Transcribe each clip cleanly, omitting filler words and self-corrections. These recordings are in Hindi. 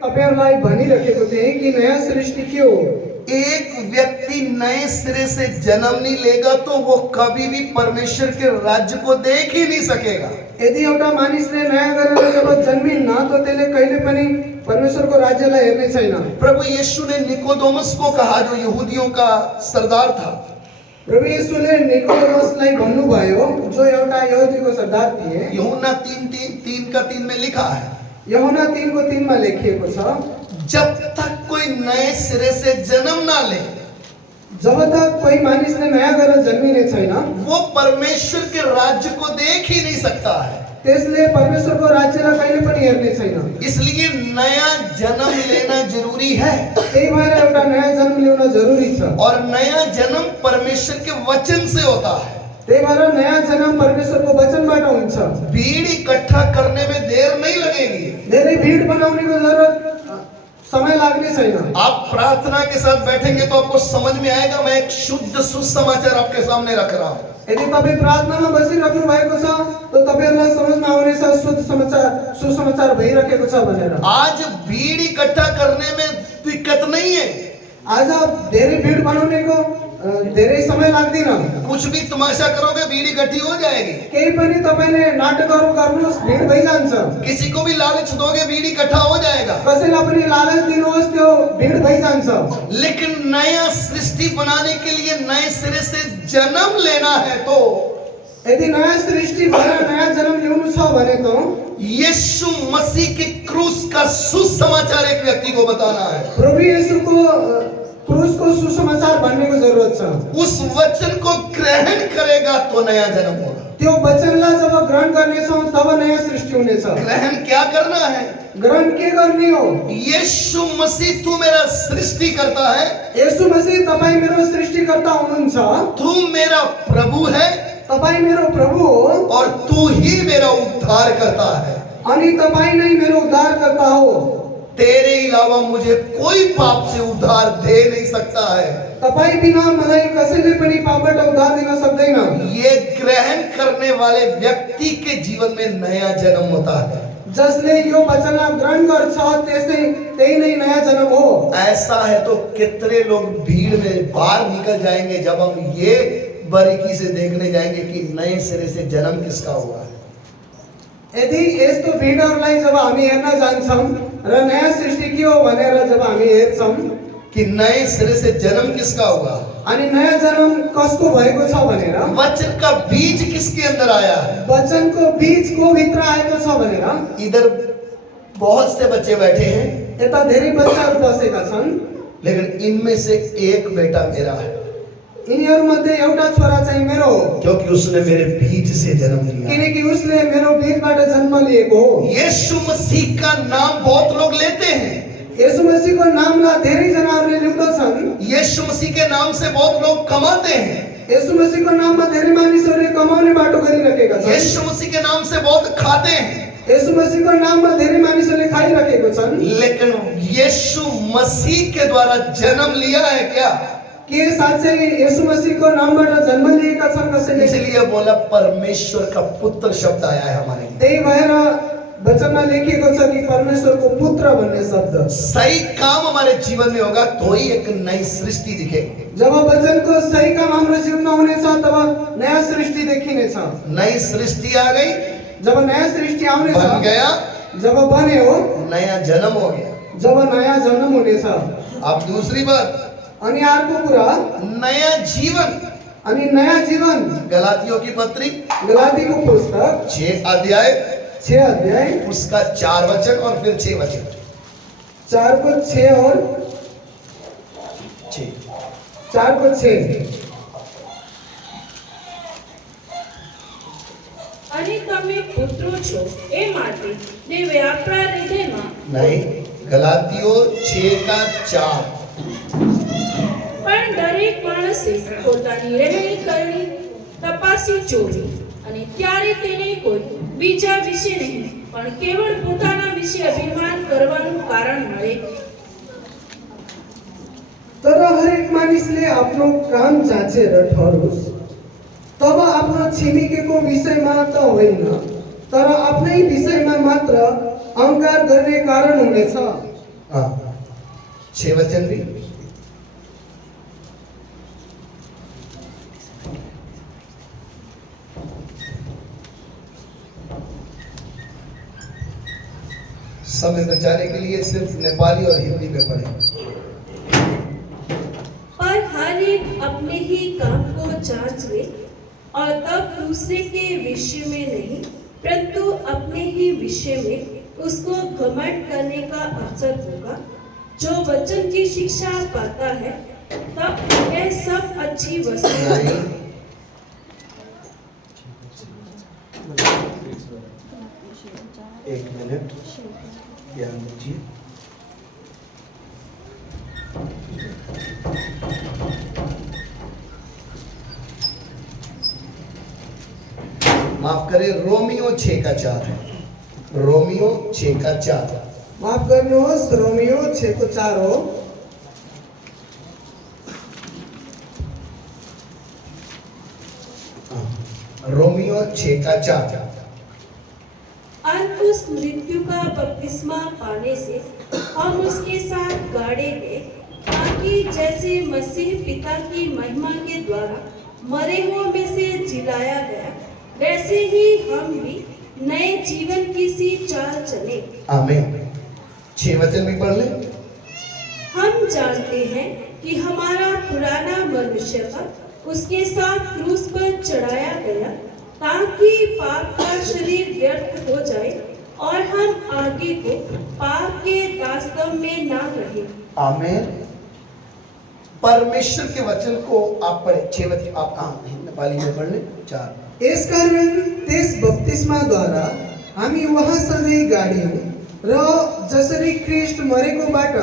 तपाईहरुलाई भनिरहेको थिएँ कि नयाँ सृष्टि के हो। एक व्यक्ति नए सिरे से जन्म नहीं लेगा तो वो कभी भी परमेश्वर के राज्य को देख ही नहीं सकेगा। यदि एउटा मानिसले नयाँ गरेर जब जन्मिन्न त त्यसले कहिले पनि परमेश्वरको राज्यलाई हेर्ने छैन। प्रभु यीशु ने निकोदेमुस को कहा, जो यहूदियों का सरदार था, प्रभु येशूले निकोदेमसलाई भन्नुभयो, जो एउटा यहुदीको सरदार थिए। यूहन्ना 3:3 में लिखा है, यूहन्ना 3:3 मा लेखिएको छ, जब तक कोई नए सिरे से जन्म ना ले, जब तक कोही मानिसले नयाँ गरेर जन्मिने छैन, वो परमेश्वर के राज्य को देख ही नहीं सकता है। त्यसले परमेश्वरको राज्यलाई कहिले पनि हेर्ने छैन। इसलिए नया जन्म लेना जरूरी है, त्यही भएर एउटा नयाँ जन्म लिन जरुरी छ। और नया जन्म परमेश्वर के वचन से होता है। त्यही भएर नयाँ जन्म परमेश्वरको वचनबाट हुन्छ। भीड़ इकट्ठा करने में देर नहीं लगेगी। धेरै भीड बनाउनेको जरुरत समय लाग्ने छैन। आप प्रार्थना के साथ बैठेंगे तो आपको समझ में आएगा। मैं एक शुद्ध सुसमाचार आपके सामने रख रहा हूँ। यदि तपाईँ प्रार्थनामा बसिराख्नु भएको छ त तपाईहरुलाई समझमा आउनेछ शुद्ध सुसमाचार भइरहेको छ भनेर। आज भीड़ इकट्ठा करने में दिक्कत नहीं है। आज धेरै भीड बनाउनेको धेरै समय लाग्दैन। कुछ भी तमाशा करोगे भीड़ इकट्ठी हो जाएगी। केही पनि तपाईले नाटकहरु गर्नुहोस् भीड भइजान्छ। किसी को भी लालच दोगे भीड़ इकट्ठा हो जाएगा। कसैलाई पनि लालच दिनुहोस् त्यो भीड भइजान्छ। लेकिन नया सृष्टि बनाने के लिए नए सिरे से जन्म लेना है तो यदि नयाँ सृष्टि भएर नयाँ जन्म ल्याउनु छ भने त यीशु मसीह के क्रूस का सुसमाचार एक व्यक्ति को बताना है। प्रभु येशूको क्रूसको सुसमाचार भन्नेको जरुरत छ। उस वचन को ग्रहण करेगा तो नया जन्म होगा। त्यो वचनलाई जब ग्रहण गर्नेछौँ तब नयाँ सृष्टि हुनेछ। ग्रहण क्या करना है? ग्रहण के गर्ने हो? यीशु मसीह तू मेरा सृष्टि करता है। येशू मसीह तपाईँ मेरो सृष्टिकर्ता हुनुहुन्छ। तू मेरा प्रभु है। तपाईँ मेरो प्रभु हो। और तू ही मेरा उद्धार करता है। अनि तपाईँ नै मेरो उद्धारकर्ता हो। तेरे अलावा मुझे कोई पाप से उद्धार दे नहीं सकता है। तपाईँ बिना मलाई कसैले पनि पापबाट उद्धार दिन सक्दैन। ये ग्रहण करने वाले व्यक्ति के जीवन में नया जन्म होता है। जसले यो वचनलाई ग्रहण गर्छ त्यही नै नयाँ जन्म हो। ऐसा है तो कितने लोग भीड़ में बाहर निकल जाएंगे जब हम ये बारीकी से देखने जाएंगे कि नए सिरे से जन्म किसका हुआ है। यदि यस्तो भीडहरूलाई जब हामी हेर्न जान्छौँ र नयाँ सृष्टि के हो भनेर जब हामी हेर्छौँ कि नए सिरे से जन्म किसका हुआ, अनि नयाँ जन्म कसको भएको छ भनेर, वचन का बीज किसके अंदर आया है, वचनको बीज को भित्र आएको छ भनेर। इधर बहुत से बच्चे बैठे हैं, यता धेरै बच्चाहरू बसेका छन्, लेकिन इनमें से एक बेटा मेरा है, यिनीहरूमध्ये एउटा छोरा चाहिँ मेरो हो, क्योंकि उसने मेरे बीज से जन्म लिया। किनकि उसले मेरो बीजबाट जन्म लिएको हो। यीशु मसीह का नाम बहुत लोग लेते हैं। येशू मसीहको नामलाई धेरै जनाहरूले लिउँदछन्। यीशु मसीह के नाम से बहुत लोग कमाते हैं। येशू मसीहको नाममा धेरै मानिसहरूले कमाउने बाटो गरिरहेका छन्। यीशु मसीह के नाम से बहुत खाते हैं। येशू मसीहको नाममा धेरै मानिसहरूले खाइरहेको छन्। लेकिन यीशु मसीह के द्वारा जन्म लिया है क्या? के साँच्चै येशू मसीहको नामबाट जन्म लिएका छन् कसैले? इसलिए बोला परमेश्वर का पुत्र शब्द आया है हमारे लिए। त्यही भएर वचनमा लेखिएको छ कि परमेश्वरको पुत्र भन्ने शब्द। सही काम हमारे जीवन में होगा तो ही एक नई सृष्टि दिखेगी। जब वचनको सही काम हाम्रो जीवनमा हुनेछ तब नयाँ सृष्टि देखिनेछ। नई सृष्टि आ गई, जब नयाँ सृष्टि आउनेछ, बन गया, जब बन्यो, नया जन्म हो गया। जब नयाँ जन्म हुनेछ। अब दूसरी बात, अनि अर्को कुरा, नया जीवन। अनि नयाँ जीवन। गलातियों की पत्री गलातीको पुस्तक 6 अध्याय 6 अध्याय उसका 4 वचन और फिर 6 वचन, 4 को 6 और 6 4 को 6। અને તમે પુત્રો છો એ માટે દેવે આપણા હૃદયમાં नहीं, गलातियों 6 का 4। પણ દરેક માણસે પોતાની રહેણી કરણી તપાસી જોવી અને ત્યારે તેને કોઈ બીજા વિશે નહીં પણ કેવળ પોતાના વિશે અભિમાન કરવાનું કારણ મળે। तर हरेक मानिसले आफ्नो काम जाँचेर ठहरोस्, तब आफ्नो छिमेकीको विषयमा त होइन तर आफ्नै विषयमा मात्र अहंकार गर्ने कारण हुनेछ। हाँ 6 वचन भी। समय बचाने के लिए सिर्फ नेपाली और हिंदी में पढ़े। पर हर एक अपने ही काम को जांच ले और तब दूसरे के विषय में नहीं परंतु अपने ही विषय में उसको घमंड करने का अवसर होगा। जो वचन की शिक्षा पाता है तब वह सब अच्छी वस्तु एक मिनट ध्यान दीजिए। माफ करें, रोमियो 6 का 4 है। रोमियो 6 का 4। माफ गर्नुहोस्, रोमियो 6 को 4 हो। रोमियो 6 का 4। अंत उस मृत्यु का बपतिस्मा पाने से हम उसके साथ गाड़े गए ताकि जैसे मसीह पिता की महिमा के द्वारा मरे हुओं में से जिलाया गया वैसे ही हम भी नए जीवन की सी चाल चले। आमीन। 6 वचन भी पढ़ ले। हम जानते हैं कि हमारा पुराना मनुष्य था उसके साथ क्रूस पर चढ़ाया गया ताकि पाप का शरीर व्यर्थ हो जाए और हम आगे को पाप के दास्तव में ना रहे। आमीन। परमेश्वर के वचन को आप पढ़े। 6 वचन आप नेपाली में पढ़ ले। 4। यसकारण त्यस बप्तिस्माद्वारा हामी उहाँसँगै गाडियौँ र जसरी ख्रीष्ट मरेकोबाट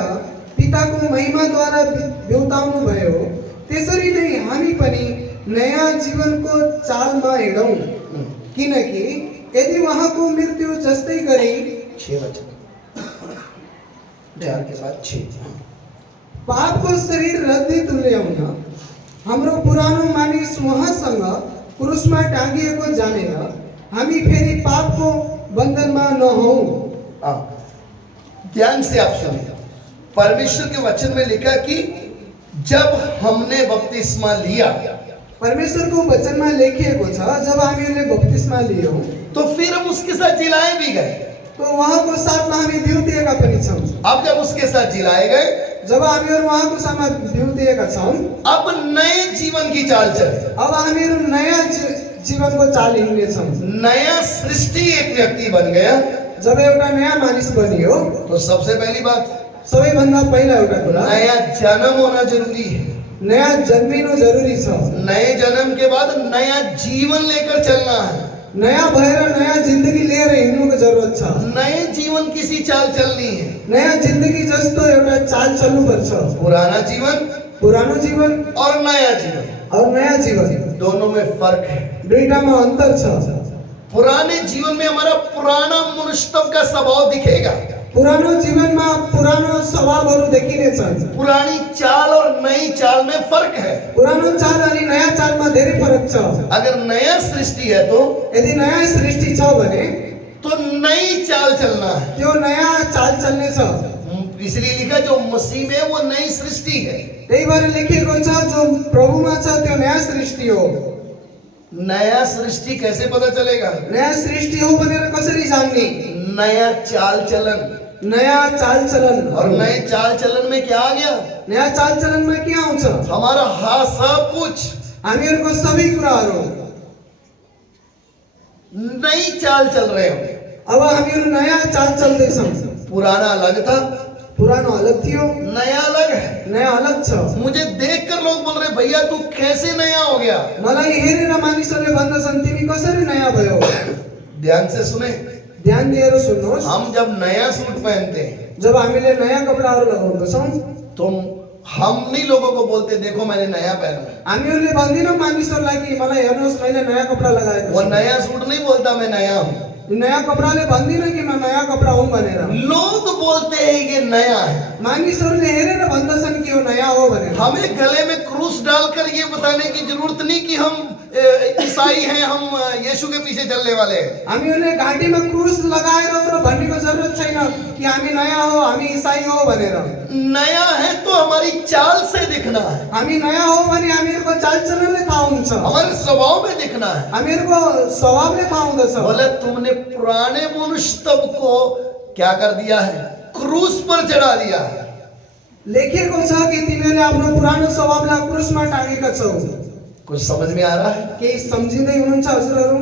पिताको महिमाद्वारा बिउताउनु भयो त्यसरी नै हामी पनि नयाँ जीवनको चालमा हिँडौँ। किनकि यदि उहाँको मृत्यु जस्तै गरी 6 वचन 4 के बाद 6 पापको शरीर रद्दी तुल्याउन हाम्रो पुरानो मानिस उहाँसँग क्रुसमा टाँगिएको जानेर हामी फेरि पापको बन्धनमा नहौं। ध्यान से आप सुनिए। परमेश्वर के वचन में लिखा कि जब हमने बपतिस्मा लिया, परमेश्वरको वचनमा लेखिएको छ जब हामीले बप्तिस्मा लियौँ तो फिर हम उसके साथ जिलाए भी गए। तो उहाँको साथमा हामी बिउतिएका पनि छौँ। अब जब उसके साथ जिलाए गए, जब हामीहरू उहाँको साथमा बिउतिएका छौँ, अब नए जीवन की चाल चले। अब हामीहरू नयाँ जीवनको चाल हिँड्नेछौँ। नया सृष्टि एक व्यक्ति बन गया। जब एउटा नयाँ मानिस बनियो तो सबसे पहली बात, सबैभन्दा पहिला एउटा कुरा नया जन्म होना जरूरी है। नयाँ जन्मिनु जरुरी छ। नए जन्म के बाद नया जीवन लेकर चलना है। नयाँ भएर नयाँ जिन्दगी लिएर हिँड्नुको जरुरत छ। नए जीवन की सी चाल चलनी है। नयाँ जिन्दगी जस्तो एउटा चाल चल्नुपर्छ। पुराना जीवन, पुरानो जीवन और नया जीवन, और नयाँ जीवन दोनों में फर्क है। दुईटामा अन्तर छ। पुराने जीवन में हमारा पुराना मनुष्यत्व का स्वभाव दिखेगा। पुरानो जीवनमा पुरानो स्वभावहरू देखिनेछन्। पुरानी चाल और नई चाल में फर्क है। पुरानो चाल अनि नयाँ चालमा धेरै फरक छ। अगर नया सृष्टि है तो यदि नयाँ सृष्टि छ भने तो नई चाल चलना है। त्यो नयाँ चाल चल्ने छ। इसलिए लिखा जो मसीह में वो नई सृष्टि है। त्यही भएर लेखिएको छ जो प्रभुमा छ त्यो नयाँ सृष्टि हो। नया सृष्टि कैसे पता चलेगा? नयाँ सृष्टि हो भनेर कसरी जान्ने? नया चाल चलन। नयाँ चाल चलन। और नए चाल चलन में क्या आ गया? नयाँ चाल चलनमा के आउँछ? हमारा हाँ सब कुछ, हामीहरूको सबै कुराहरू नई चाल चल रहे हो। अब हामीहरू नयाँ चाल चल्दैछौँ। पुराना अलग था, पुरानो अलग थियो, नया अलग है। नयाँ अलग छ। मुझे देखकर लोग बोल रहे भैया तू कैसे नया हो गया? मलाई हेरेर मानिसहरूले भन्दछन् तिमी कसरी नयाँ भयो? ध्यान से सुने। ध्यान दिएर सुन्नुहोस्। हम जब नया सूट पहनते हैं जब हामीले नयाँ कपडाहरू लगाउँदछौँ तो हम नहीं लोगों को बोलते देखो मैंने नया पहना है। हामीहरूले भन्दैनौँ मानिसहरूलाई कि मलाई हेर्नुहोस् मैले नयाँ कपडा लगाएको वो छु। नया सूट नहीं बोलता मैं नया हूँ। नयाँ कपडाले भन्दिनँ कि म नयाँ कपडा हुँ भनेर। लोग बोलते हैं ये नया है। मानिसहरूले हेरेर भन्दछन् कि यो नयाँ हो भनेर। हमें गले में क्रूस डालकर ये बताने की जरूरत नहीं कि हम ईसाई हैं, हम यीशु के पीछे चलने वाले हैं। हामीहरूले घाँटीमा क्रुस लगाएर र भन्नेको जरुरत छैन कि हामी नयाँ हो, हामी इसाई हो भनेर। नया है तो हमारी चाल से दिखना है, हामी नयाँ हो भने हामीहरूको चालचलनले थाहा हुन्छ, हमारे स्वभाव में दिखना है। हामीहरूको स्वभावले थाहा हुँदछ। बोले तुमने पुराने मनुष्य तब को क्या कर दिया है, क्रूस पर चढ़ा दिया है। लेखिएको छ कि तिमीहरूले आफ्नो पुरानो स्वभावलाई क्रुसमा टाँगेका छौ। कुछ समझ में आ रहा है? केही सम्झिँदै हुनुहुन्छ हजुरहरू?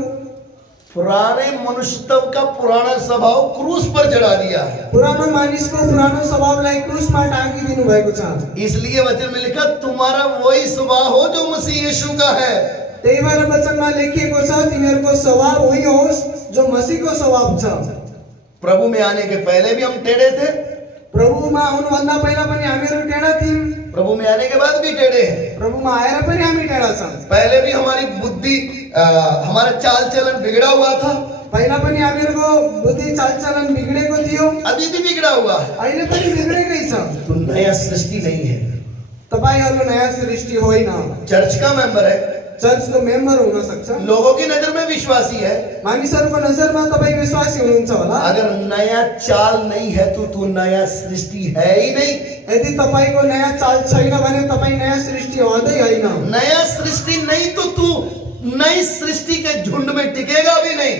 पुराने मनुष्य तब का पुराना स्वभाव क्रूस पर चढ़ा दिया है। पुरानो मानिसको पुरानो स्वभावलाई क्रुसमा टाँगिदिनु भएको छ। इसलिए वचन में लिखा तुम्हारा वही स्वभाव हो जो मसीह यीशु का है। त्यही भएर वचनमा लेखिएको छ तिमीहरूको स्वभाव उही होस् जो मसीहको स्वभाव छ। प्रभु में आने के पहले भी हम टेढ़े थे, प्रभुमा आउनुभन्दा पहिला पनि हामीहरू टेढा थियौँ, प्रभु में आने के बाद भी टेढ़े हैं। प्रभुमा आएर पनि हामी टेढा छौँ। पहले भी हमारी बुद्धि हमारा चाल चलन बिगड़ा हुआ था, पहिला पनि हामीहरूको बुद्धि चालचलन बिग्रेको थियो, अभी भी बिगड़ा हुआ है। अहिले पनि बिग्रेकै छ। तो नया सृष्टि नहीं है। तपाईहरु नयाँ सृष्टि होइन। चर्च का मेंबर है, चर्चको मेम्बर हुन सक्छ, लोगों की नजर में विश्वासी है। मानिसहरूको नजरमा तपाईँ विश्वासी हुनुहुन्छ होला। अगर नया चाल नहीं है तो तू नया सृष्टि है ही नहीं। यदि तपाईको नयाँ चाल छैन भने तपाईँ नयाँ सृष्टि हुँदै होइन। नया सृष्टि नहीं तो तू नई सृष्टि के झुंड में टिकेगा भी नहीं।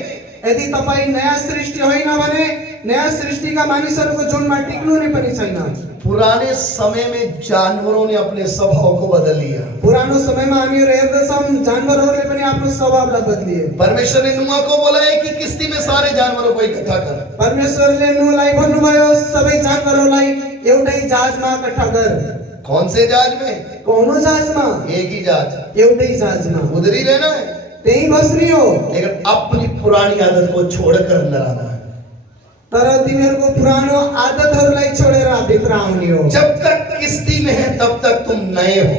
यदि तपाईँ नयाँ सृष्टि होइन भने नयाँ सृष्टिका मानिसहरूको झुन्डमा टिक्नु नै पनि छैन। पुराने समय में जानवरों ने अपने स्वभाव को बदल लिया। पुरानो समयमा हामीहरू हेर्दछौँ जानवरहरूले पनि आफ्नो स्वभावलाई बदलिए। परमेश्वर ने नुआ को बोला है कि किस्ती में सारे जानवरों को इकट्ठा कर। परमेश्वरले नुहलाई भन्नुभयो सबै जानवरहरूलाई एउटै जहाजमा इकट्ठा गर। कौन से जहाज में? कौनो जहाजमा? एक ही जहाज, एउटै जहाजमा। उधर ही रहना है, त्यही बस्ने हो। लेकिन अपनी पुरानी आदत को छोड़कर अंदर आना है। तर तिमीहरूको पुरानो आदतहरूलाई छोडेर भित्र आउने हो। जब तक किस्ती में है तब तक तुम नए हो,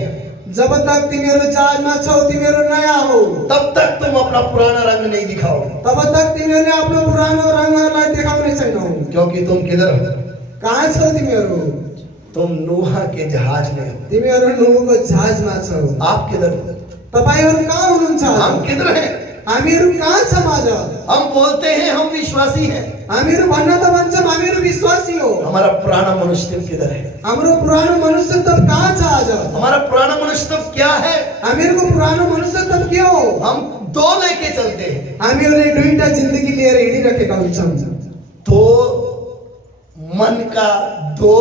जब तक तिमीहरू जहाजमा छौ तिमीहरू नयाँ हो, तब तक तुम अपना पुराना रंग नहीं दिखाओगे। तब तक तिमीहरूले आफ्नो पुरानो रङहरूलाई देखाउने छैनौ। क्योंकि तुम किधर हो? कहाँ छौ तिमीहरू? तुम नूहा के जहाज में हो। तिमीहरू नुहको जहाजमा छौ। आप किधर हो? तपाईहरु कहाँ हुनुहुन्छ? हम किधर हैं? हामीहरू कहाँ छौँ आज? हम बोलते हैं हम विश्वासी हैं, हामीहरू भन्न त भन्छौँ हामीहरू विश्वासी हो। हमारा पुराना मनुष्य किधर है? हाम्रो पुरानो मनुष्यत्व कहाँ छ आज? हमारा पुराना मनुष्य क्या है? हामीहरूको पुरानो मनुष्यत्व के हो? हम दो लेके चलते हैं। हामीहरूले दुईटा जिन्दगी लिएर हिँडिरहेका हुन्छौँ। दो मन का, दो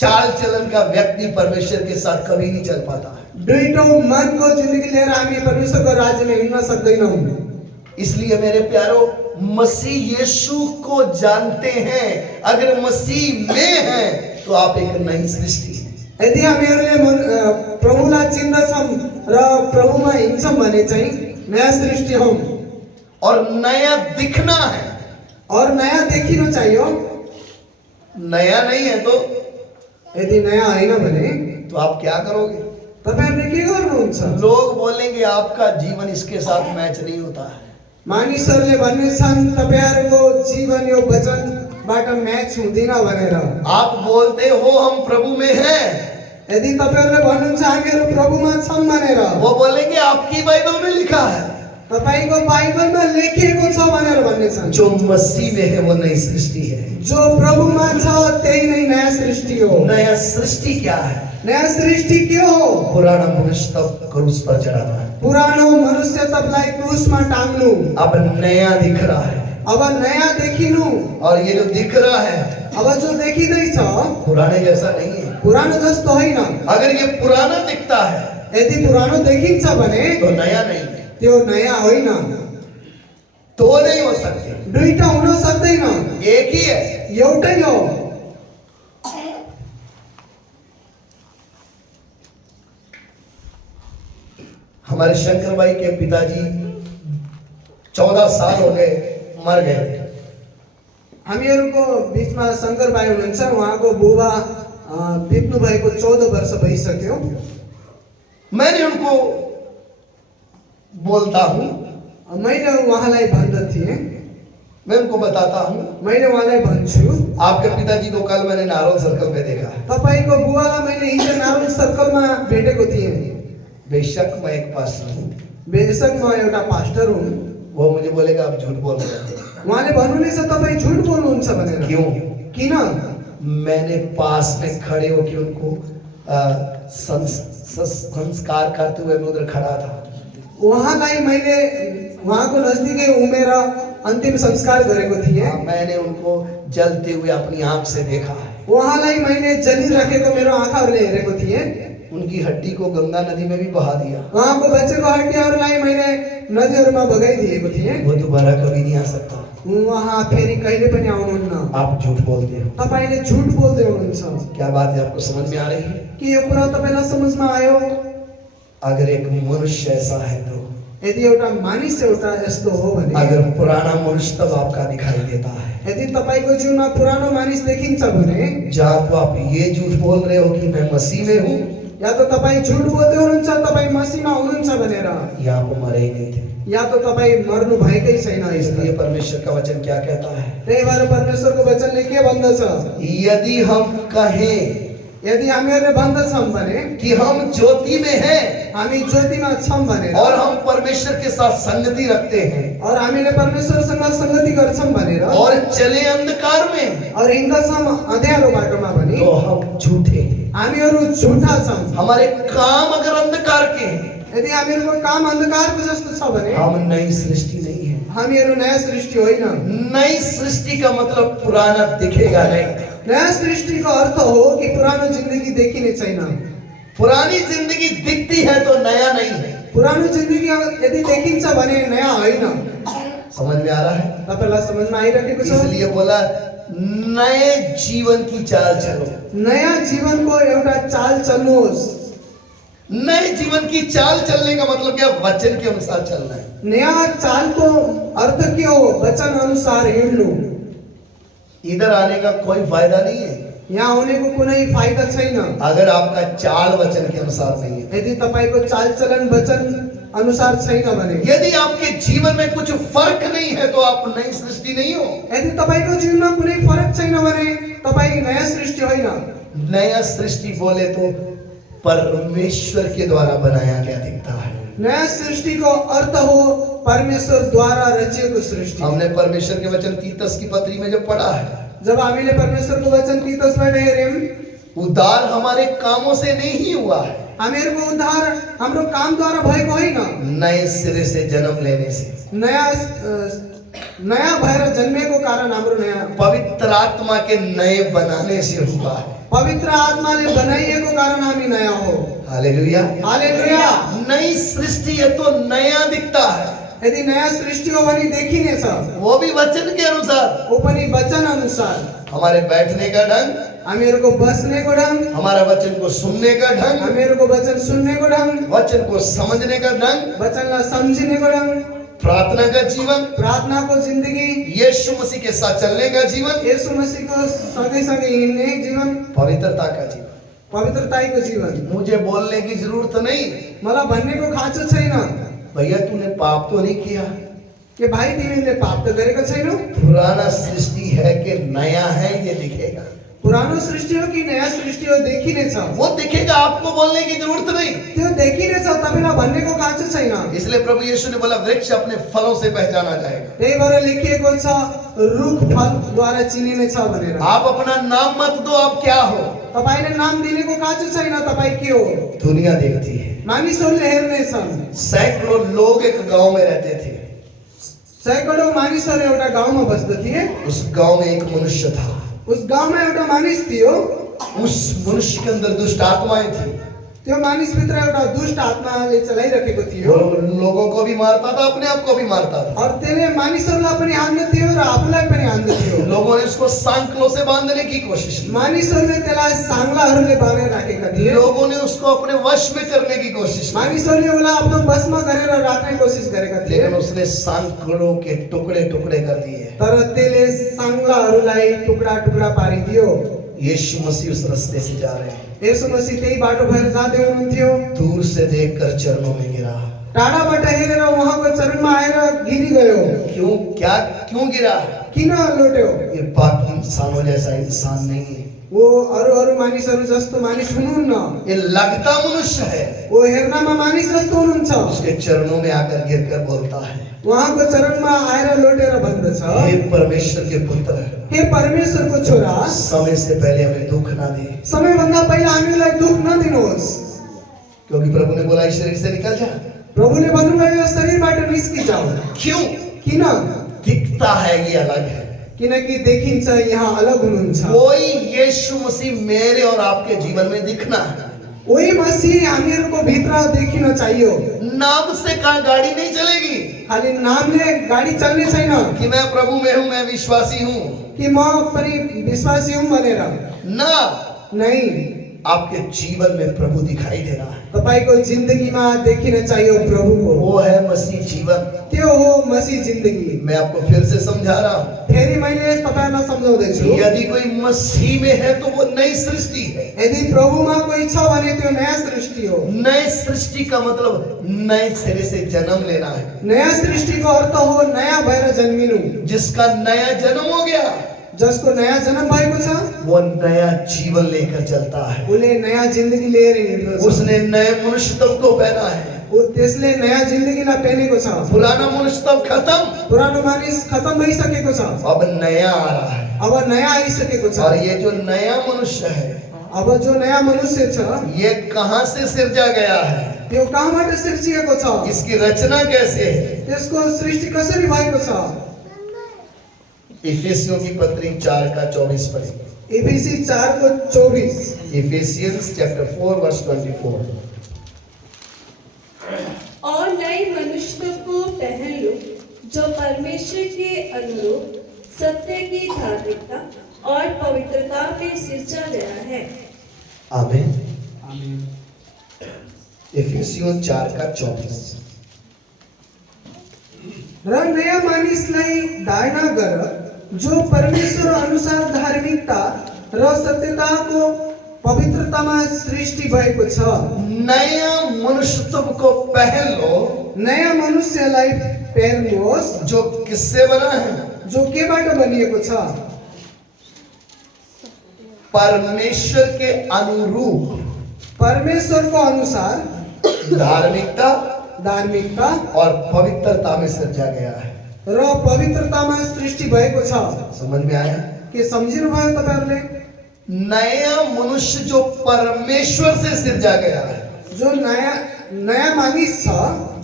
चाल चलन का व्यक्ति परमेश्वर के साथ कभी नहीं चल पाता है। दुईटो मनको जिन्दगी लिएर हामी परमेश्वरको राज्यमा हिँड्न सक्दैनौँ। इसलिए मेरे प्यारो, मसीह यीशु को जानते हैं, अगर मसीह में हैं तो आप एक नई सृष्टि हैं। यदि हामीहरूले प्रभुलाई चिन्दछौँ र प्रभुमा हिँड्छौँ भने चाहिँ नयाँ सृष्टि हौँ। और नया दिखना है, और नयाँ देखिनु चाहियो। नया नहीं है तो यदि नयाँ होइन भने तो आप क्या करोगे? तपाईहरुले के गर्नुहुन्छ? लोग बोलेंगे आपका जीवन इसके साथ मैच नहीं होता है। मानिसहरूले भन्नेछन् तपाईहरुको जीवन यो वचनबाट म्याच हुँदैन भनेर। आप बोलते हो हम प्रभु में हैं, यदि तपाईहरुले भन्नुहुन्छ हामीहरू प्रभुमा छौँ भनेर, वो बोलेंगे आपकी बाइबल में लिखा है। तपाईको बाइबलमा लेखिएको छ भनेर भन्नेछन्। जो मसीह में है वो नई सृष्टि है। जो प्रभुमा छ त्यही नै नयाँ सृष्टि हो। नया सृष्टि क्या है? नयाँ सृष्टि के हो? पुराना मनुष्य तब क्रूस पर चढ़ाना है, पुरानो मनुष्यत्वलाई क्रुसमा टाङ्नु। अब नया दिख रहा है। अब नयाँ देखिनु। और ये जो दिख रहा है अब जो देखिँदैछ पुराने जैसा नहीं है। पुरानो जस्तो होइन। अगर ये पुराना दिखता है यदि पुरानो देखिन्छ भने तो नया नहीं है, त्यो नयाँ होइन। तो नहीं हो सकते, दुईटा हुन सक्दैन, एक ही है। एउटै हो। हमारे शंकर भाई के पिताजी 14 साल हो गए मर गए थे। हामीहरूको बिचमा शंकर भाइ हुनुहुन्छ, उहाँको बुबा बित्नु भएको 14 वर्ष भइसक्यो। मैंने उनको बोलता हूँ, मैले उहाँलाई भन्दथे मैं उनको बताता हूँ, मैले उहाँलाई भन्छु आपके पिताजी को कल मैंने नारोल सर्कल में देखा। तपाईँको बुवालाई मैले हिजो नारोल सर्कलमा भेटेको थिएँ। बेशक मैं एक पास्टर हूँ, बेशक म एउटा पास्टर हुँ। वो मुझे बोलेगा आप झूठ बोल रहे हैं। उहाँले भन्नुहुनेछ तपाईँ झुट बोल्नुहुन्छ भनेर। क्यों? किन? मैंने पास में खड़े होकर उनको संस्कार करते हुए मैं उधर खड़ा था। उहाँलाई मैले उहाँको नजदिकै उमेर अन्तिम संस्कार गरेको थिएँ। मैंने उनको जलते हुए अपनी आंख से देखा है। उहाँलाई मैले जलिरहेको मेरो आँखाहरूले हेरेको थिएँ। उनकी हड्डी को गंगा नदी में भी बहा दिया। उहाँको बचेको हड्डीहरूलाई मैले नदीहरूमा बगाइदिएको थिएँ। वो दोबारा कभी नहीं आ सकता। उहाँ फेरि कहिले पनि आउनुहुन्न। आप झूठ बोलते हो। तपाईँले झुट बोल्दै हुनुहुन्छ। क्या बात है, आपको समझ में आ रही है? के यो कुरा तपाईँलाई समझमा आयो? अगर एक मनुष्य ऐसा है तो, यदि एउटा मानिस एउटा यस्तो हो भने, अगर पुराना मनुष्य तब आपका दिखाई देता है, यदि तपाईँको जीवनमा पुरानो मानिस देखिन्छ भने, जहाँ तो आप ये झूठ बोल रहे हो कि मैं मसीह में हूँ, या त तपाईँ झुट बोल्दै हुनुहुन्छ तपाईँ मसीहमा हुनुहुन्छ भनेर, यहाँ को मरे ही नहीं थे। या त तपाईँ मर्नु भएकै छैन। इसलिए परमेश्वर का वचन क्या कहता है? त्यही भएर परमेश्वरको वचनले के भन्दछ? यदि हम कहें यदि हामीहरूले भन्दछौँ भने कि हम ज्योति में हैं हामी ज्योतिमा छौँ भनेर, और हम परमेश्वर के साथ संगति रखते हैं और हामीले परमेश्वरसँग संगति गर्छौँ भनेर, और चले अंधकार में, और हिँड्दछौँ अँध्यारो बाटोमा भने, तो हम झूठे हैं। हामीहरू झुठा छौँ। हमारे काम अगर अंधकार के हैं, यदि हामीहरूको काम अन्धकारको जस्तो छ भने हम नई सृष्टि नहीं है। हामीहरू नयाँ सृष्टि होइन। नई सृष्टि का मतलब पुराना दिखेगा नहीं। नयाँ सृष्टिको अर्थ हो कि पुरानो जिन्दगी देखिने छैन। पुरानी जिंदगी दिखती है तो नया नहीं है। पुरानो जिन्दगी यदि देखिन्छ भने नयाँ होइन। समझ में आ रहा है? तपाईलाई समझमा आइरहेको छ? इसलिए बोला नए जीवन की चाल चलो। नयाँ जीवनको एउटा चाल चल्नुहोस्। नए जीवन की चाल चलने का मतलब क्या? वचन के अनुसार चलना है। नयाँ चालको अर्थ के हो? वचन अनुसार हिँड्नु। इधर आने का कोई फायदा नहीं है यहाँ आउनेको कुनै फाइदा छैन अगर आपका चाल वचन के अनुसार नहीं है। यदि तपाईको चाल चलन वचन अनुसार छैन भने। यदि आपके जीवन में कुछ फर्क नहीं है तो आप नई सृष्टि नहीं हो। यदि तपाईको जीवनमा कुनै फरक छैन भने तपाई नयाँ सृष्टि होइन। नया सृष्टि बोले तो परमेश्वर के द्वारा बनाया गया दिखता है। नयाँ सृष्टिको अर्थ हो परमेश्वर द्वारा रचिएको सृष्टि। हमने परमेश्वर के वचन तीतस की पत्री में जब पढ़ा है, जब हामीले परमेश्वरको वचन तीतसबाट हेर्यौं, उद्धार हमारे कामों से नहीं हुआ है, हामीहरूको उद्धार हाम्रो कामद्वारा भएको होइन, नए सिरे से जन्म लेने से, नयाँ भएर जन्मेको कारण हाम्रो नयाँ पवित्र आत्मा के नए बनाने से हुआ है। पवित्र आत्माले बनाइएको कारण हामी नयाँ हो। हालेलुया। हालेलुया। नई सृष्टि है तो नया दिखता है। यदि नयाँ सृष्टि हो भने देखिनेछ, वो भी वचन के अनुसार। वो पनि वचन अनुसार। हमारे बैठने का ढंग, हामीहरूको बस्नेको ढंग, हमारा वचन को सुनने का ढंग, हामीहरूको वचन सुन्नेको ढंग, वचन को समझने का ढंग, वचनलाई सम्झिनेको ढंग, प्रार्थना का जीवन, प्रार्थनाको जिन्दगी, यीशु मसीह के साथ चलने का जीवन, येशू मसीहको सँगै हिँड्ने जीवन, पवित्रता का जीवन, पवित्रताको जीवन। मुझे बोलने की जरूरत नहीं, मलाई भन्नेको खाँचो छैन भैया तूने पाप तो नहीं किया कि भाइ तिमीले पाप त गरेको छैनौ। पुराना सृष्टि है कि नया है ये दिखेगा। पुरानो सृष्टि हो कि नयाँ सृष्टि हो देखिनेछ, वो दिखेगा, आपको बोलने की जरूरत नहीं। त्यो देखिनेछ, तपाईलाई भन्नेको खाँचो छैन। इसलिए प्रभु यीशु ने बोला वृक्ष अपने फलों से पहचाना जाएगा। त्यही भएर लेखिएको छ रुख फलद्वारा चिनिनेछ भनेर। आप अपना नाम मत दो, आप क्या हो। तपाईले नाम दिनेको खाँचो छैन, तपाई के हो। दुनिया देखती है। मानिसहरूले हेर्नेछन्। सैकड़ों लोग एक गांव में रहते थे। सैकड़ों मानिसहरू एउटा गाउँमा बस्दथे। उस गांव में एक मनुष्य था। उस गाउँमा एउटा मानिस थियो। उस मनुष्य के अंदर दुष्ट आत्माएं थी। त्यो मानिसभित्र एउटा दुष्ट आत्माले चलाइरहेको थियो। वो लोगों को भी मारता था, अपने आप को भी मारता था। और त्यसले मानिसहरूलाई पनि हान्दथ्यो र आफूलाई पनि हान्दथ्यो। लोगों ने उसको सांकलों से बांधने की कोशिश की। मानिसहरूले त्यसलाई सांगलाहरूले बाँधेर राखेका थिए। लोगों ने उसको अपने वश में करने की कोशिश की। मानिसहरूले उसलाई आफ्नो वशमा गरेर राख्ने कोसिस गरेका थिए। लेकिन उसने सांकलों के टुकड़े टुकड़े कर दिए। तर त्यसले सांगलाहरूलाई टुक्रा टुक्रा पारिदियो। यीशु मसीह उस रास्ते से जा रहे हैं। येशू मसीह त्यही बाटो भएर जाँदै हुनुहुन्थ्यो। दूर से देखकर चरणों में गिरा। टाढाबाट हेरेर उहाँको चरणमा आएर गिरी गयो। क्यों गिरा? किन लोट्यो? ये बाकी इंसानों जैसा इंसान नहीं है, वो अरू मानिसहरू जस्तो मानिस हुनुहुन्न। ये लगता मनुष्य है। वो हेर्नमा मानिस जस्तो हुनुहुन्छ। उसके चरणों में आकर गिर कर बोलता है, उहाँको चरणमा आएर लोटेर भन्दछ, हे परमेश्वर के पुत्र, हे परमेश्वरको छोरा, समय से पहले हमें दुख ना दे, समयभन्दा पहिला हामीलाई दुख नदिनुहोस्। क्योंकि प्रभु ने बोला इस शरीर से निकल जा। प्रभुले भन्नुभयो यो शरीरबाट निस्किजाऊ। क्यों? किन? दिखता है ये अलग है। किनकि देखिन्छ यहाँ अलग हुनुहुन्छ। कोई यीशु मसीह मेरे और आपके जीवन में दिखना है। वही मसीह हामीहरूको भित्र देखिन चाहियो। नाम से कहाँ गाड़ी नहीं चलेगी खाली नामले गाडी चल्ने छैन कि मैं प्रभु में हूँ, मैं विश्वासी हूँ कि म पनि विश्वासी हुँ भनेर। ना, नहीं, आपके जीवन में प्रभु दिखाई देना है। तपाईको जिन्दगीमा देखिन चाहियो प्रभुको। वो है मसीह जीवन। त्यो हो मसीह जिन्दगी। मैं आपको फिर से समझा रहा हूँ, फेरि मैले तपाईलाई सम्झाउँदैछु, यदि कोई मसीह में है तो वो नई सृष्टि है। यदि प्रभुमा कोही छ भने त्यो नयाँ सृष्टि हो। नई सृष्टि का मतलब नए सिरे से जन्म लेना है। नयाँ सृष्टिको अर्थ हो नयाँ भएर जन्मिनु। जिसका नया जन्म हो गया, जसको नयाँ जन्म भएको छ, वो नया जीवन लेकर चलता है। उसले नयाँ जिन्दगी लिएर हिँड्दछ। उसने नए मनुष्यत्व को पहना है। त्यसले नयाँ जिन्दगीलाई पेनेको छ। पुराना मनुष्यत्व खत्म, पुरानो मानिस खत्म भइसकेको छ, अब नया आ रहा है। अब नयाँ आइसकेको छ। और ये जो नया मनुष्य है, अब जो नयाँ मनुष्य छ, ये कहाँ से सिर्जा गया है? त्यो कहाँबाट सिर्जिएको छ? इसकी रचना कैसे है? त्यसको सृष्टि कसरी भएको छ? इफिसियों की पत्री 4:24 पढ़ें। एफिसी 4:24। Ephesians chapter 4 verse 24। और नए मनुष्य को पहन लो, जो परमेश्वर के अनुरूप सत्य की धार्मिकता और पवित्रता में सिरजा गया है। आमीन। इफिसियों 4:24। र नयाँ मानिसलाई धारणा गर, जो परमेश्वर अनुसार धार्मिकता र सत्यताको पवित्रतामा सृष्टि भएको छ। नया मनुष्यत्व को पहन लो, नयाँ मनुष्यलाई पेर्नुहोस्, जो किससे बना है? जो केबाट बनिएको छ? परमेश्वर के अनुरूप परमेश्वरको अनुसार धार्मिकता धार्मिकता और पवित्रता में सृजा गया है। र पवित्रतामा सृष्टि भएको छ। समझ में आया? के सम्झिनुभयो तपाईहरुले? नया मनुष्य जो परमेश्वर से सिर्जा गया है, जो नयाँ मानिस छ,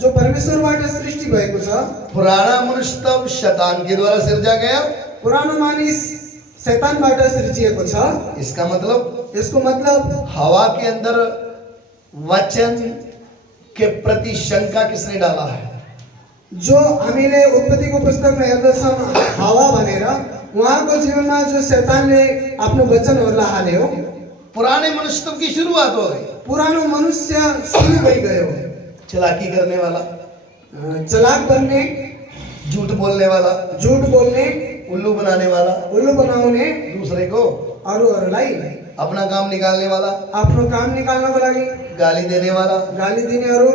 जो परमेश्वरबाट सृष्टि भएको छ। पुराना मनुष्य तब शैतान के द्वारा सिर्जा गया। पुरानो मानिस शैतानबाट सृजिएको छ। इसका मतलब, यसको मतलब हवा के अंदर वचन के प्रति शंका किसने डाला है? जो हामीले उत्पत्तिको पुस्तकमा हेर्दछौँ हावा भनेर, उहाँको जीवनमा जो शैतानले आफ्नो वचनहरूलाई हाल्यो। पुराने मनुष्यत्व की शुरुआत हो गई। पुरानो मनुष्य सुरु भइगयो। चालाकी करने वाला, चलाक बन्ने, झूठ बोलने वाला, झूठ बोल्ने, उल्लू बनाने वाला, उल्लू बनाउने, दूसरे को अरूहरूलाई अपना काम निकालने वाला, आफ्नो काम निकाल्नको लागि गाली देने वाला, गाली दिनेहरू,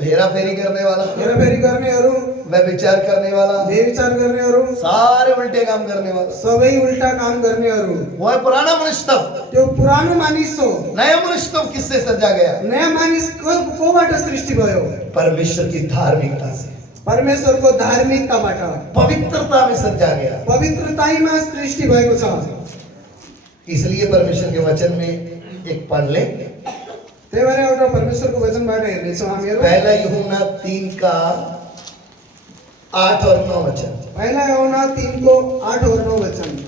हेरा फेरी करने वाला, हेराफेरी गर्नेहरू, व्यभिचार करने वाला, व्यभिचार गर्नेहरू, सारे उल्टे काम करने वाला, सबै उल्टा काम गर्नेहरू। वो है पुराना मनुष्यत्व। त्यो पुरानो मानिस हो। नया मनुष्यत्व किससे सृजा गया? नयाँ मानिस कोबाट सृष्टि भयो? परमेश्वर की धार्मिकता से, परमेश्वरको धार्मिकताबाट, पवित्रता में सृजा गया। पवित्रतामा सृष्टि भएको छ। इसलिए परमेश्वर के वचन में एक पढ़ ले, त्यही भएर एउटा परमेश्वरको वचनबाट हेर्नेछौँ हामीहरू। पहला यूहन्ना 3:8-9 वचन। पहला यूहन्ना 3:8-9 वचन।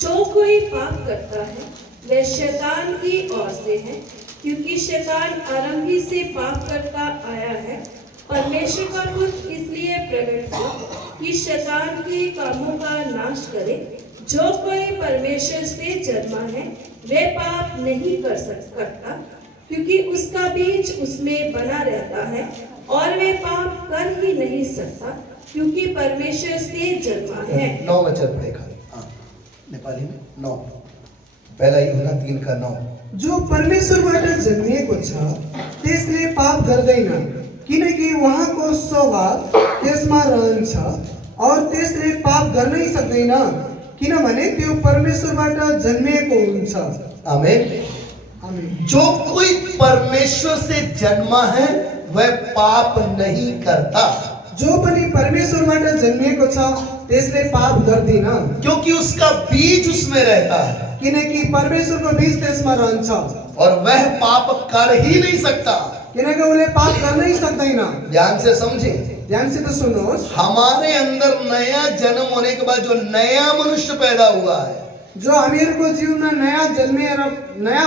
जो कोई पाप करता है वह शैतान की ओर से है, क्योंकि शैतान आरंभ ही से पाप करता आया है। परमेश्वर का पुत्र इसलिए प्रकट हुआ कि शैतान के कामों का नाश करे। जो कोई परमेश्वर से जन्मा है वह पाप नहीं करता, क्योंकि उसका बीज उसमें बना रहता है, और वह पाप कर ही नहीं सकता, क्योंकि परमेश्वर से जन्मा है। 9 वचन पढ़ेगा। हाँ, नेपाली में 9। पहला यूहन्ना 3:9। जो परमेश्वरबाट जन्मिएको छ त्यसले पाप गर्दैन, किनकि उहाँको स्वभाव त्यसमा रहन्छ और त्यसले पाप गर्नै सक्दैन किनभने त्यो परमेश्वरबाट जन्मिएको हुन्छ। आमीन। आमीन। जो कोई परमेश्वर से जन्मा है वह पाप नहीं करता, जो पनि परमेश्वरबाट जन्मिएको छ त्यसले पाप गर्दैन क्योंकि उसका बीज उसमें रहता है किनकि परमेश्वरको बीज त्यसमा रहन्छ और वह पाप कर ही नहीं सकता। किनकि उसले पाप गर्नै सक्दैन। ध्यान से समझे, ध्यानसित सुन्नुहोस्, हमारे अंदर नया जन्म होने के बाद जो नया मनुष्य पैदा हुआ है, जो हामीहरूको जीवनमा नयाँ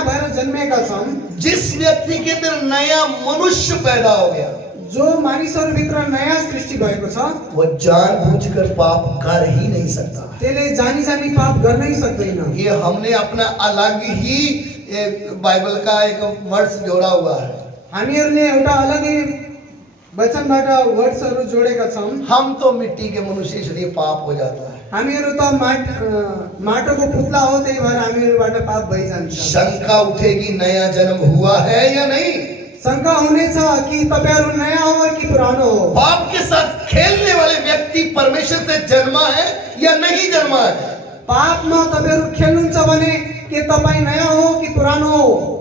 भएर जन्मेका छौँ, जिस व्यक्ति के अंदर नया मनुष्य पैदा हो गया, जो मानिसहरूभित्र नयाँ सृष्टि भएको छ वो जानबूझकर पाप कर ही नहीं सकता। त्यसले जानी जानी पाप गर्नै सक्दैन। ये हमने अपना अलग ही बाइबल का एक वर्ड्स जोड़ा हुआ है। हामीहरूले एउटा अलगै वचनबाट वर्ड्सहरू जोडेका छौँ। हम तो मिट्टी के मनुष्य इसलिए पाप हो जाता है। हामीहरू त माटोको पुतला हो, त्यही भएर हामीहरूबाट पाप भइजान्छ। शंका उठेगी नया जन्म हुआ है या नहीं। शंका हुनेछ कि तपाईहरु नयाँ हो कि पुरानो हो। पाप के साथ खेलने वाले व्यक्ति परमेश्वर से जन्मा है या नहीं जन्मा है। पापमा तपाईहरु खेल्नुहुन्छ भने के तपाई नयाँ हो कि पुरानो हो।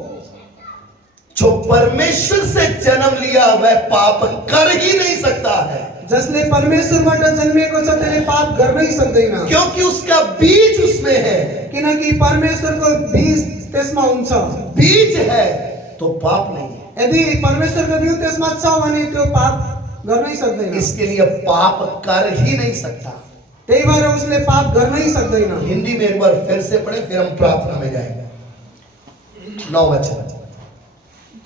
जो परमेश्वर से जन्म लिया वह पाप कर ही नहीं सकता है, जसले परमेश्वरबाट जन्मेको छ त्यसले पाप गर्नै सक्दैन क्योंकि उसका बीज उसमें है। किनकि परमेश्वरको बीज त्यसमा हुन्छ। बीज है तो पाप नहीं है। यदि परमेश्वरको बीज त्यसमा छ भने त्यो पाप गर्नै सक्दैन। इसके लिए पाप कर ही नहीं सकता। त्यही भएर उसले पाप गर्नै सक्दैन। हिंदी में एक बार फिर से पढ़े, फिर हम प्रार्थना में जाएंगे। 9 वचन।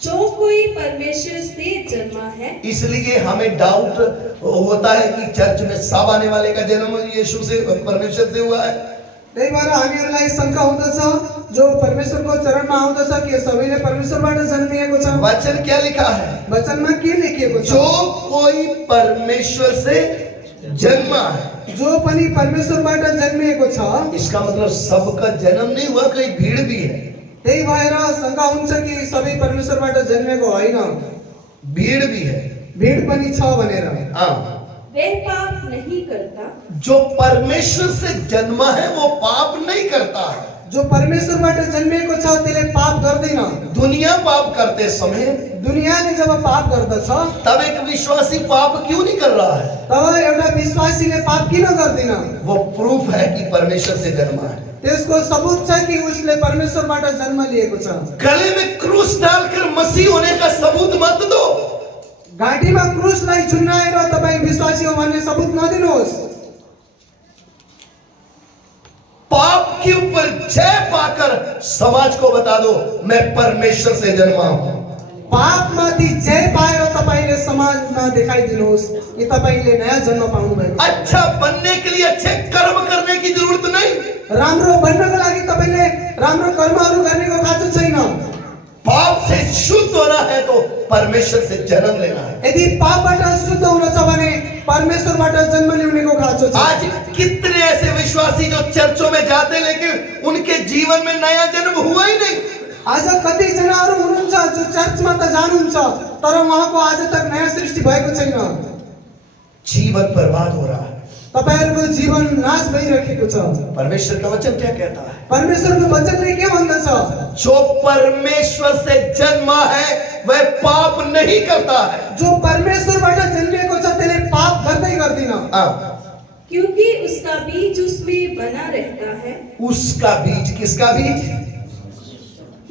जो कोई परमेश्वर से जन्मा है। इसलिए हमें डाउट होता है कि चर्च में सब आने वाले का जन्म यीशु से परमेश्वर से हुआ है। त्यही भएर हामीहरूलाई शंका हुँदछ जो परमेश्वरको चरणमा आउँदछ कि सबैले परमेश्वरबाट जन्मिएको छ। वचन क्या लिखा है? वचनमा के लेखिएको छ? जो कोई परमेश्वर से जन्मा है। जो पनि परमेश्वरबाट जन्मिएको छ। इसका मतलब सबका जन्म नहीं हुआ, कहीं भीड़ भी है। त्यही भएर शंका हुन्छ कि सबै परमेश्वरबाट जन्मेको होइन, भीड़ भी है, भीड़ पनि छ भनेर। वह पाप नहीं करता। जो परमेश्वर से जन्मा है वो पाप नहीं करता है। जो परमेश्वरबाट जन्मेको छ त्यसले पाप गर्दैन। दुनिया पाप करते समय, दुनियाले जब पाप गर्दछ तब एक विश्वासी पाप क्यों नहीं कर रहा है? तब एउटा विश्वासीले पाप किन गर्दैन? वो प्रूफ है कि परमेश्वर से जन्मा है। त्यसको सबूत छ कि उसले परमेश्वरबाट जन्म लिएको छ। गले में क्रूस डालकर मसीह होने का सबूत मत दो। घाँटीमा क्रूसलाई झुन्डाएर तपाई विश्वासी हो भन्ने सबूत नदिनुहोस्। पाप के ऊपर जय पाकर समाज को बता दो मैं परमेश्वर से जन्मा हूं। पापमाथि जय पाएर तपाईले समाजमा देखाइदिनुहोस् कि तपाईले नयाँ जन्म पाउनु भएको। अच्छा बनने के लिए अच्छे कर्म करने की जरूरत नहीं। राम्रो बन्नको लागि तपाईले राम्रो कर्महरू गर्नेको खाँचो छैन। पाप से शुद्ध होना है तो परमेश्वर से जन्म लेना है। यदि पापबाट शुद्ध हुन छ भने परमेश्वरबाट जन्म लिनेको खाँचो छ। आज कितने ऐसे विश्वासी जो चर्चों में जाते लेकिन उनके जीवन में नया जन्म हुआ ही नहीं। आज कति जनाहरू हुनुहुन्छ जो चर्चमा त जानुहुन्छ तर उहाँको आज तक नयाँ सृष्टि भएको छैन। जीवन बर्बाद हो रहा है। तपाईहरुको जीवन नाश भइरहेको छ। परमेश्वर का वचन क्या कहता है? परमेश्वरको वचनले के भन्दछ? जो परमेश्वर से जन्मा है वह पाप नहीं करता है। जो परमेश्वरबाट जन्मिएको छ त्यसले पाप गर्दैन। क्योंकि उसका बीज उसमें बना रहता है। उसका बीज, किसका बीज?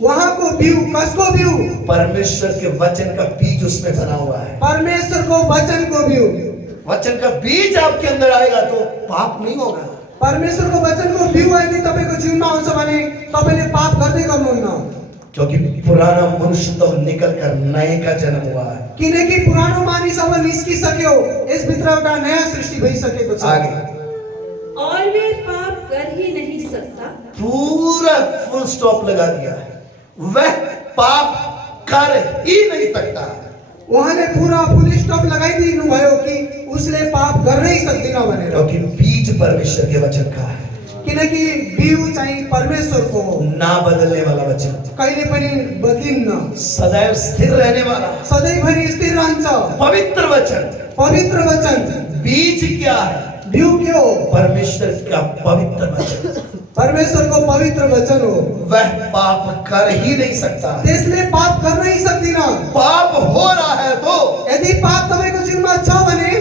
वहाँको बिउ, कसको बिउ? परमेश्वर के वचन का बीज उसमें बना हुआ है। परमेश्वरको वचनको बिउ। वचन का बीज आपके अंदर आएगा तो पाप नहीं होगा। परमेश्वरको वचनको बिउ यदि तपाईको जीवनमा आउँछ भने तपाईले पाप गर्दै गर्नुहुन्न। क्योंकि पुराना मनुष्य तो निकल कर नए का जन्म हुआ है। किनकि पुरानो मानिस अब निस्किसक्यो, यसभित्र एउटा नयाँ सृष्टि भइसकेको छ। आगे और वे पाप कर ही नहीं सकता। पूरा फुल स्टॉप लगा दिया है। वह पाप कर ही नहीं सकता। उहाँले पूरा फुल स्टप लगाइदिनु भयो कि उसले पाप गर्नै सक्दैन भनेर। क्योंकि बीज परमेश्वर के वचन का है। किनकि बिउ चाहिँ परमेश्वरको हो, ना बदलने वाला वचन, कहिले पनि बदलिन्न, सदैव स्थिर रहने वाला, सधैँभरि स्थिर रहन्छ। पवित्र वचन। पवित्र वचन। बीज क्या है? बिउ के हो? परमेश्वर का पवित्र वचन। परमेश्वर को पवित्र वचन हो। वह पाप कर ही नहीं सकता। त्यसले पाप गर्न ही सक्दिन। पाप हो रहा है तो यदि पाप तपाईको जीवनमा छ भने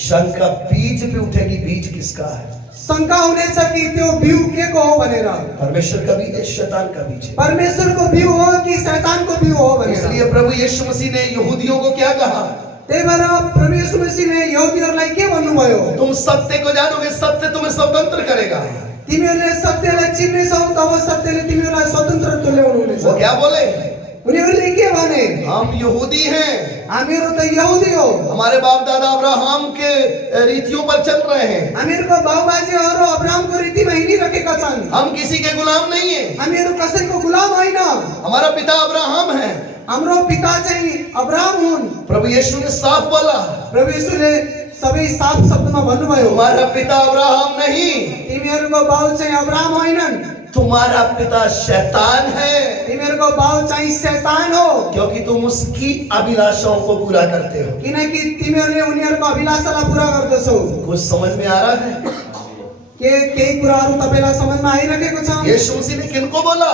शंका बीज पे उठेगी, बीज किसका है? शंका हुनेछ कि त्यो बिउ के को हो भनेर। परमेश्वर का बीज है, शैतान का बीज है। परमेश्वरको बिउ हो कि शैतानको बिउ हो भनेर। इसलिए प्रभु यीशु मसीह ने यहूदियों को क्या कहा? त्यही भएर प्रभु येशू मसीहले यहुदीहरूलाई के भन्नुभयो? तुम सत्य को जानोगे, सत्य तुम्हें स्वतंत्र करेगा। तिमीहरूले सत्यलाई चिन्नेछौ, तब सत्यले तिमीहरूलाई स्वतन्त्र तुल्याउनु हुनेछ। वो क्या बोले? उनीहरूले के भने? हम यहूदी हैं, हामीहरू त यहुदी हो, हमारे बाप दादा अब्राहम के रीतियों पर चल रहे हैं, हामीहरूको बाबुबाजेहरू अब्राहमको रीतिमा हिँडिरहेका छन्। हम किसी के गुलाम नहीं है, हामीहरू कसैको गुलाम होइन। हमारा पिता अब्राहम है। हाम्रो पिता चाहिँ अब्राहम हुन्। प्रभु यीशु ने साफ बोला, प्रभु येशूले सबै साफ शब्दमा भन्नुभयो, तुम्हारा पिता अब्राहम नहीं, तिमीहरूको बाउ चाहिँ अब्राहम होइनन्, तुम्हारा पिता शैतान है, तिमीहरूको बाउ चाहिँ शैतान हो। क्योंकि तुम उसकी अभिलाषाओं को पूरा करते हो। किनकि तिमीहरूले उनीहरूको अभिलाषालाई पूरा गर्दछौ। कुछ समझ में आ रहा है? केही कुराहरू तपाईँलाई समझमा आइरहेको छ? यीशु मसीह ने किनको बोला?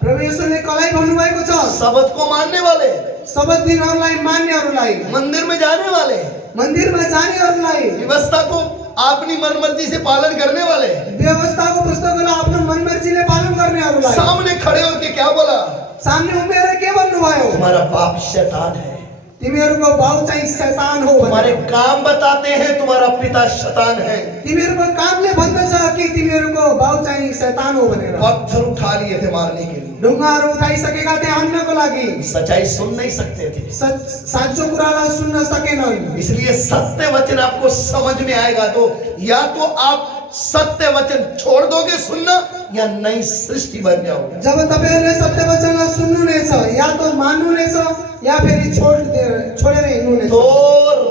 प्रभु येशूले कसलाई भन्नुभएको छ? शब्द को मानने वाले, शबत दिनहरूलाई मान्नेहरूलाई, मंदिर में जाने वाले, मन्दिरमा जानेहरूलाई, व्यवस्था को अपनी मनमर्जी से पालन करने वाले। व्यवस्थाको पुस्तकलाई आफ्नो मनमर्जीले पालन गर्नेहरूलाई सामने खड़े होकर क्या बोला? सामने उभिएर के भन्नुभयो? तुम्हारा बाप शैतान है। तिमीहरूको बाउ चाहिँ शैतान हो तुम्हारे भनेर। काम बताते हैं तुम्हारा पिता शैतान है। तिमीहरूको कामले भन्दछ कि तिमीहरूको बाउ चाहिँ शैतान हो भनेर। पत्थर उठा लिए थे मारने के लिए, ढुङ्गाहरू उठाइसकेका थिए हान्नको लागि। सच्चाई सुन नहीं सकते थे, साँचो कुरालाई सुन्न सकेनन्। इसलिए सत्य वचन आपको समझ में आएगा तो या तो आप सत्य वचन छोड़ दोगे सुनना या नई सृष्टि बन जाओगे। जब तपाईँहरूले सत्य वचनलाई सुन्नुहुनेछ, या तो मान्नुहुनेछ या फेरि छोडेर हिँड्नुहुनेछ। तो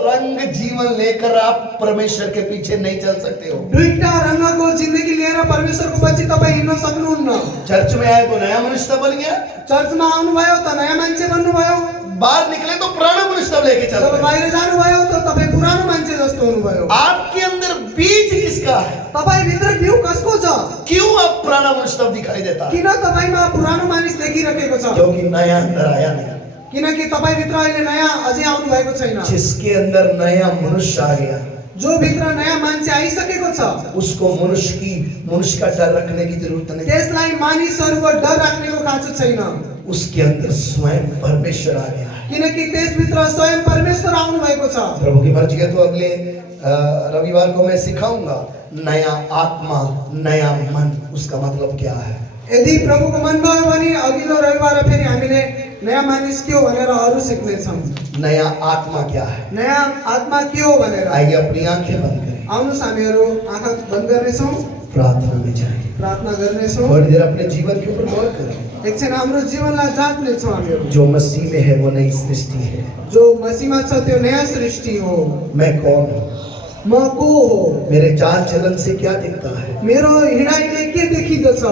रंग जीवन लेकर आप परमेश्वर के पीछे नहीं चल सकते हो। दुईटा रंगको जिन्दगी लिएर परमेश्वरको पछि तपाईँ हिँड्न सक्नुहुन्न। चर्च में आए तो नया मनुष्य बन गया, चर्चमा आउनुभयो त नयाँ मान्छे बन्नुभयो, बाहर निकले तो पुराना मनुष्य लेके चल जब रहे। बाहिर जानुभयो त तपाईँ पुरानो मान्छे जस्तो हुनुभयो। आपके अंदर बीज किसका है? तपाईँभित्र बिउ कसको छ? क्यों आप पुराना मनुष्य दिखाई देता है? किन तपाईँमा पुरानो मानिस देखिरहेको छ? क्योंकि नया अंदर आया नहीं। किनकि तपाईँभित्र अहिले नयाँ अझै आउनु भएको छैन। जिसके अंदर नया मनुष्य आ गया, जो भित्र नयाँ मान्छे आइसकेको छ, उसको मनुष्य का डर रखने की जरूरत नहीं। त्यसलाई मानिसहरूको डर राख्नेको खाँचो छैन। उसके अंदर स्वयं परमेश्वर आ गया है। किनकि त्यसभित्र स्वयं परमेश्वर आउनु भएको छ। प्रभु की मर्जी है तो अगले रविवार को मैं सिखाऊंगा नया आत्मा नया मन, उसका मतलब क्या है। यदि प्रभुको मन भयो भने अघिल्लो रविवार फेरि हामीले नयाँ मानिस के हो भनेर अरू सिक्नेछौँ। नया आत्मा क्या है? नयाँ आत्मा के हो भनेर। आइए अपनी आंखें बंद करें, आउनुहोस् हामीहरू आँखा बन्द गर्नेछौँ, प्रार्थना में जाएं, प्रार्थना गर्नेछौँ। थोड़ी देर अपने जीवन के ऊपर गौर करें। एकछिन हाम्रो जीवनलाई जाँच्नेछौँ हामीहरू। जो मसीह में है वो नई सृष्टि है। जो मसीहमा छ त्यो नयाँ सृष्टि हो। मैं कौन हूँ? म को हो? मेरे चाल चलन से क्या दिखता है? मेरो हिँडाइले के देखिँदछ?